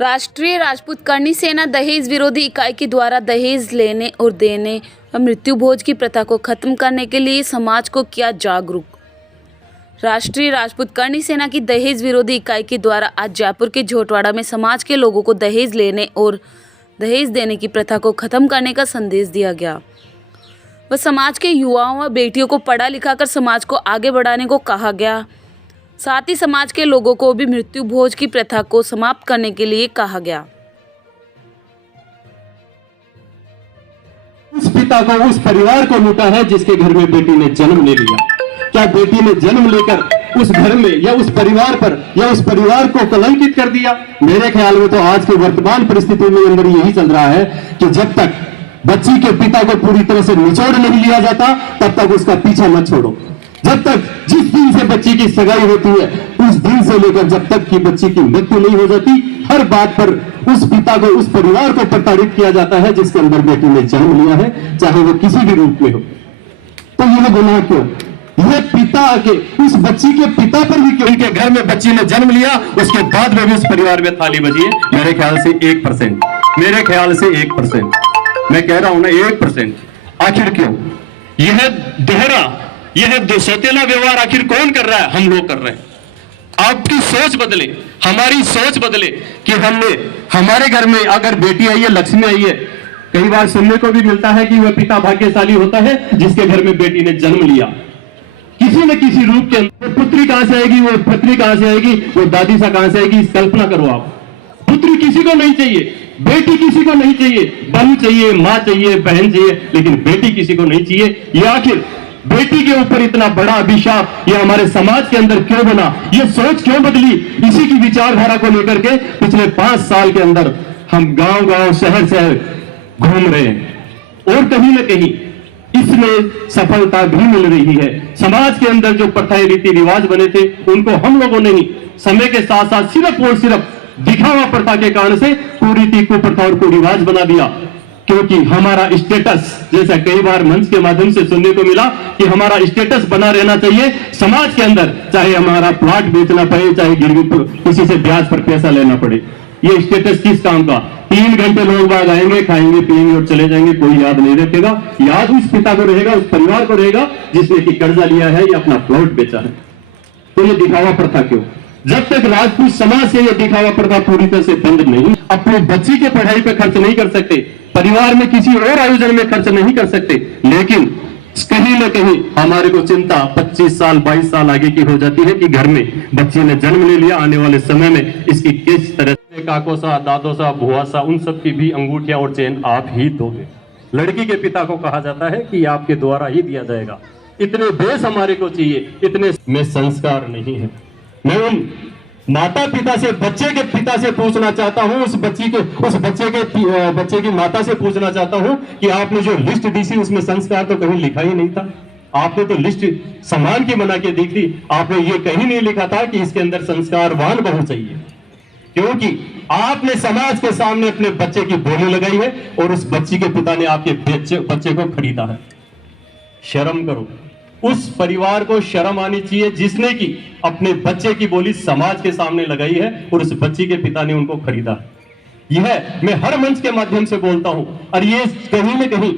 राष्ट्रीय राजपूत करणी सेना दहेज विरोधी इकाई के द्वारा दहेज लेने और देने व मृत्यु भोज की प्रथा को खत्म करने के लिए समाज को किया जागरूक। राष्ट्रीय राजपूत करणी सेना की दहेज विरोधी इकाई के द्वारा आज जयपुर के झोटवाड़ा में समाज के लोगों को दहेज लेने और दहेज देने की प्रथा को खत्म करने का संदेश दिया गया व समाज के युवाओं व बेटियों को पढ़ा लिखा कर समाज को आगे बढ़ाने को कहा गया। साथ ही समाज के लोगों को भी मृत्यु भोज की प्रथा को समाप्त करने के लिए कहा गया। उस पिता को, उस परिवार को लूटा है जिसके घर में बेटी ने जन्म ले लिया। क्या बेटी ने जन्म लेकर उस घर में या उस परिवार पर या उस परिवार को कलंकित कर दिया? मेरे ख्याल में तो आज की वर्तमान परिस्थिति में अंदर यही चल रहा है कि जब तक बच्ची के पिता को पूरी तरह से निचोड़ नहीं लिया जाता तब तक उसका पीछा मत छोड़ो। जब तक जिस दिन से बच्ची की सगाई होती है उस दिन से लेकर जब तक कि बच्ची की मृत्यु नहीं हो जाती, हर बात पर उस पिता को, उस परिवार को प्रताड़ित किया जाता है जिसके अंदर बेटी ने जन्म लिया है, चाहे वो किसी भी रूप में हो। तो यह गुनाह क्यों? यह पिता के, उस बच्ची के पिता पर भी क्यों? उनके घर में बच्ची ने जन्म लिया, उसके बाद में भी उस परिवार में थाली बजी है। मेरे ख्याल से 1%, मेरे ख्याल से 1%, मैं कह रहा हूं ना 1%। आखिर क्यों यह दोहरा, यह सौतेला व्यवहार आखिर कौन कर रहा है? हम लोग कर रहे हैं। आपकी सोच बदले, हमारी सोच बदले कि हमने, हमारे घर में अगर बेटी आई है, लक्ष्मी आई है, कई बार सुनने को भी मिलता है कि वह पिता भाग्यशाली होता है जिसके घर में बेटी ने जन्म लिया। किसी न किसी रूप के अंदर पुत्री कहां से आएगी, वो पत्नी कहां से आएगी, वो दादी सा कहां से आएगी, कल्पना करो आप। पुत्री किसी को नहीं चाहिए, बेटी किसी को नहीं चाहिए, बहू चाहिए, मां चाहिए, बहन चाहिए, लेकिन बेटी किसी को नहीं चाहिए। ये आखिर बेटी के ऊपर इतना बड़ा अभिशाप ये हमारे समाज के अंदर क्यों बना? ये सोच क्यों बदली? इसी की विचारधारा को लेकर के पिछले 5 साल के अंदर हम गांव गांव, शहर शहर घूम रहे हैं और कहीं न कहीं इसमें सफलता भी मिल रही है। समाज के अंदर जो प्रथाएं, रीति रिवाज बने थे उनको हम लोगों ने ही समय के साथ साथ सिर्फ और सिर्फ दिखावा प्रथा के कारण से कुरीति, कुप्रथा और कुरिवाज बना दिया। क्योंकि हमारा स्टेटस, जैसा कई बार मंच के माध्यम से सुनने को मिला कि हमारा स्टेटस बना रहना चाहिए समाज के अंदर, चाहे हमारा प्लॉट बेचना पड़े, चाहे गिरवी पर किसी से ब्याज पर पैसा लेना पड़े। ये स्टेटस किस काम का? 3 घंटे लोग बाग आएंगे, खाएंगे, पिएंगे और चले जाएंगे, कोई याद नहीं रखेगा। याद उस पिता को रहेगा, उस परिवार को रहेगा जिसने कि कर्जा लिया है या अपना प्लॉट बेचा है। तो ये दिखावा प्रथा क्यों? जब तक राजपूत समाज से यह दिखावा प्रथा पूरी तरह से बंद नहीं, अपने बच्ची के पढ़ाई पे खर्च नहीं कर सकते, परिवार में किसी और आयोजन में खर्च नहीं कर सकते, लेकिन कहीं न कहीं हमारे को चिंता 25 साल 22 साल आगे की हो जाती है कि घर में बच्ची ने जन्म ले लिया, आने वाले समय में इसकी किस तरह से काको सा, दादो सा, भुआ सा, उन सब की भी अंगूठियां और चेन आप ही दोगे। लड़की के पिता को कहा जाता है कि आपके द्वारा ही दिया जाएगा। इतने बेस हमारे को चाहिए, इतने में संस्कार नहीं है। मैं उन माता पिता से, बच्चे के पिता से पूछना चाहता हूं, उस बच्चे की माता से पूछना चाहता हूं कि आपने जो लिस्ट दी थी उसमें संस्कार तो कहीं लिखा ही नहीं था। आपने तो लिस्ट सामान की बना के दी थी, आपने ये कहीं नहीं लिखा था कि इसके अंदर संस्कारवान बहू चाहिए। क्योंकि आपने समाज के सामने अपने बच्चे की बोली लगाई है और उस बच्ची के पिता ने आपके बच्चे को खरीदा है। शर्म करो, उस परिवार को शर्म आनी चाहिए जिसने की अपने बच्चे की बोली समाज के सामने लगाई है और उस बच्ची के पिता ने उनको खरीदा। यह मैं हर मंच के माध्यम से बोलता हूं और ये कहीं न कहीं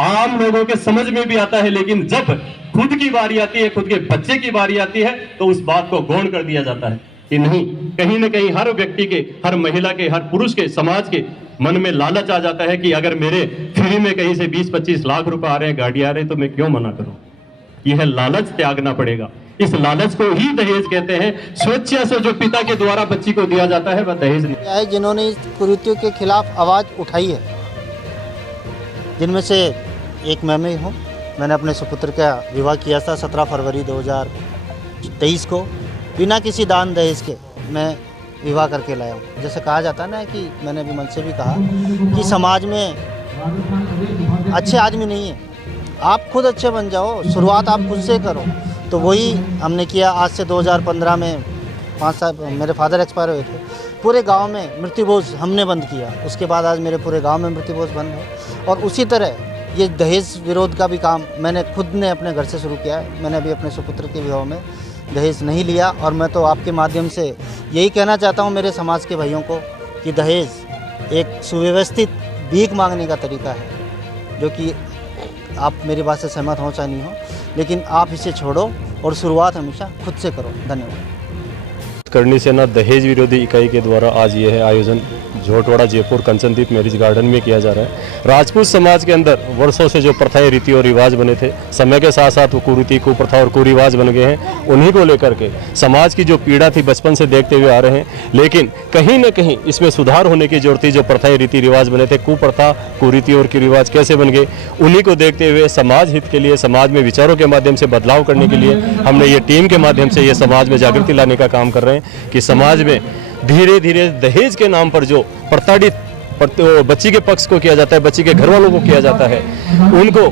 आम लोगों के समझ में भी आता है, लेकिन जब खुद की बारी आती है, खुद के बच्चे की बारी आती है, तो उस बात को गौण कर दिया जाता है कि नहीं, कहीं न कहीं हर व्यक्ति के, हर महिला के, हर पुरुष के, समाज के मन में लालच आ जाता है कि अगर मेरे फ्री में कहीं से 20-25 लाख रुपए आ रहे हैं, गाड़ी आ रहे हैं, तो मैं क्यों मना करूं? यह लालच त्यागना पड़ेगा। इस लालच को ही दहेज कहते हैं। स्वेच्छा से जो पिता के द्वारा बच्ची को दिया जाता है वह दहेज नहीं है। जिन्होंने इस कुरीतियों के खिलाफ आवाज उठाई है, जिनमें से एक मैं भी हूँ। मैंने अपने सुपुत्र का विवाह किया था 17 फरवरी 2023 को, बिना किसी दान दहेज के मैं विवाह करके लाया हूँ। जैसे कहा जाता है ना कि मैंने अभी मन से भी कहा कि समाज में अच्छे आदमी नहीं है, आप खुद अच्छे बन जाओ, शुरुआत आप खुद से करो। तो वही हमने किया। आज से 2015 में 5 साल मेरे फादर एक्सपायर हुए थे, पूरे गांव में मृत्यु भोज हमने बंद किया। उसके बाद आज मेरे पूरे गांव में मृत्यु भोज बंद है। और उसी तरह ये दहेज विरोध का भी काम मैंने खुद ने अपने घर से शुरू किया है। मैंने अभी अपने सुपुत्र के विवाह में दहेज नहीं लिया। और मैं तो आपके माध्यम से यही कहना चाहता हूँ मेरे समाज के भाइयों को कि दहेज एक सुव्यवस्थित भीख मांगने का तरीका है, जो कि आप मेरी बात से सहमत हो चाहे नहीं हो, लेकिन आप इसे छोड़ो और शुरुआत हमेशा खुद से करो। धन्यवाद। करनी सेना दहेज विरोधी इकाई के द्वारा आज ये है आयोजन झोटवाड़ा जयपुर कंचनदीप मैरिज गार्डन में किया जा रहा है। राजपूत समाज के अंदर वर्षों से जो प्रथाएं, रीति और रिवाज बने थे, समय के साथ साथ वो कुरीति, कुप्रथा और कुरिवाज बन गए हैं। उन्हीं को लेकर के समाज की जो पीड़ा थी बचपन से देखते हुए आ रहे हैं, लेकिन कहीं न कहीं इसमें सुधार होने की जरूरत थी। जो प्रथाएं, रीति रिवाज बने थे, कुप्रथा, कुरीति और कुरिवाज कैसे बन गए, उन्हीं को देखते हुए समाज हित के लिए, समाज में विचारों के माध्यम से बदलाव करने के लिए हमने ये टीम के माध्यम से ये समाज में जागृति लाने का काम कर रहे हैं कि समाज में धीरे धीरे दहेज के नाम पर जो प्रताड़ित बच्ची के पक्ष को किया जाता है, बच्ची के घर वालों को किया जाता है, उनको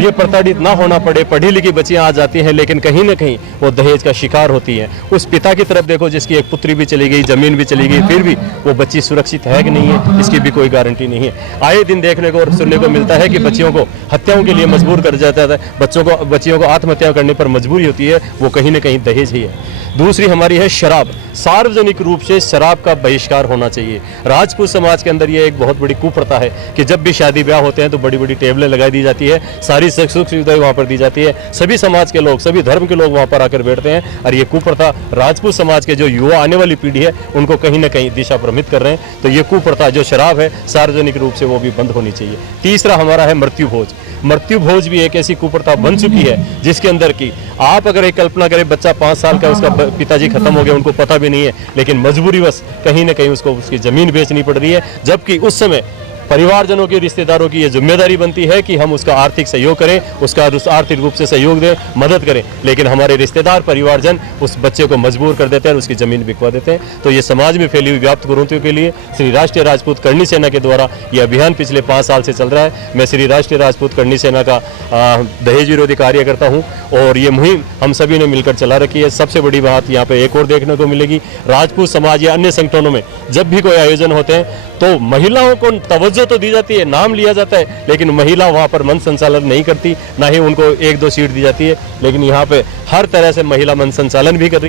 ये प्रताड़ित ना होना पड़े। पढ़ी लिखी बच्चियां आ जाती हैं, लेकिन कहीं ना कहीं वो दहेज का शिकार होती हैं। उस पिता की तरफ देखो जिसकी एक पुत्री भी चली गई, जमीन भी चली गई, फिर भी वो बच्ची सुरक्षित है कि नहीं है, इसकी भी कोई गारंटी नहीं है। आए दिन देखने को और सुनने को मिलता है कि बच्चियों को हत्याओं के लिए मजबूर कर जाता है, बच्चियों को आत्महत्या करने पर मजबूरी होती है, वो कहीं ना कहीं दहेज ही है। दूसरी हमारी है शराब। सार्वजनिक रूप से शराब का बहिष्कार होना चाहिए। राजपूत समाज के अंदर ये एक बहुत बड़ी कुप्रथा है कि जब भी शादी ब्याह होते हैं तो बड़ी बड़ी टेबलें लगाई दी जाती है, सारी सुख सुविधाएं वहाँ पर दी जाती है, सभी समाज के लोग, सभी धर्म के लोग वहाँ पर आकर बैठते हैं, और ये कुप्रथा राजपूत समाज के जो युवा आने वाली पीढ़ी है उनको कहीं ना कहीं दिशा भ्रमित कर रहे हैं। तो ये कुप्रथा जो शराब है सार्वजनिक रूप से वो भी बंद होनी चाहिए। तीसरा हमारा है मृत्यु भोज। मृत्यु भोज भी एक ऐसी कुप्रथा बन चुकी है जिसके अंदर की आप अगर एक कल्पना करें, बच्चा 5 साल का, उसका पिताजी खत्म हो गए, उनको पता भी नहीं है, लेकिन मजबूरीवश कहीं ना कहीं उसको उसकी जमीन बेचनी पड़ रही है, जबकि उस समय परिवारजनों की, रिश्तेदारों की ये जिम्मेदारी बनती है कि हम उसका आर्थिक सहयोग करें, उसका आर्थिक रूप से सहयोग दें, मदद करें, लेकिन हमारे रिश्तेदार, परिवारजन उस बच्चे को मजबूर कर देते हैं और उसकी जमीन बिकवा देते हैं। तो ये समाज में फैली हुई व्याप्त कुरीतियों के लिए श्री राष्ट्रीय राजपूत करनी सेना के द्वारा ये अभियान पिछले 5 साल से चल रहा है। मैं श्री राष्ट्रीय राजपूत करनी सेना का दहेज विरोधी कार्यकर्ता हूँ और ये मुहिम हम सभी ने मिलकर चला रखी है। सबसे बड़ी बात यहाँ पे एक और देखने को मिलेगी, राजपूत समाज या अन्य संगठनों में जब भी कोई आयोजन होते हैं तो महिलाओं को तवज्जो तो दी जाती है, नाम लिया जाता है, लेकिन महिला वहाँ पर मंच संचालन नहीं करती, ना ही उनको 1-2 सीट दी जाती है, लेकिन यहाँ पे हर तरह से महिला मंच संचालन भी कर रही है।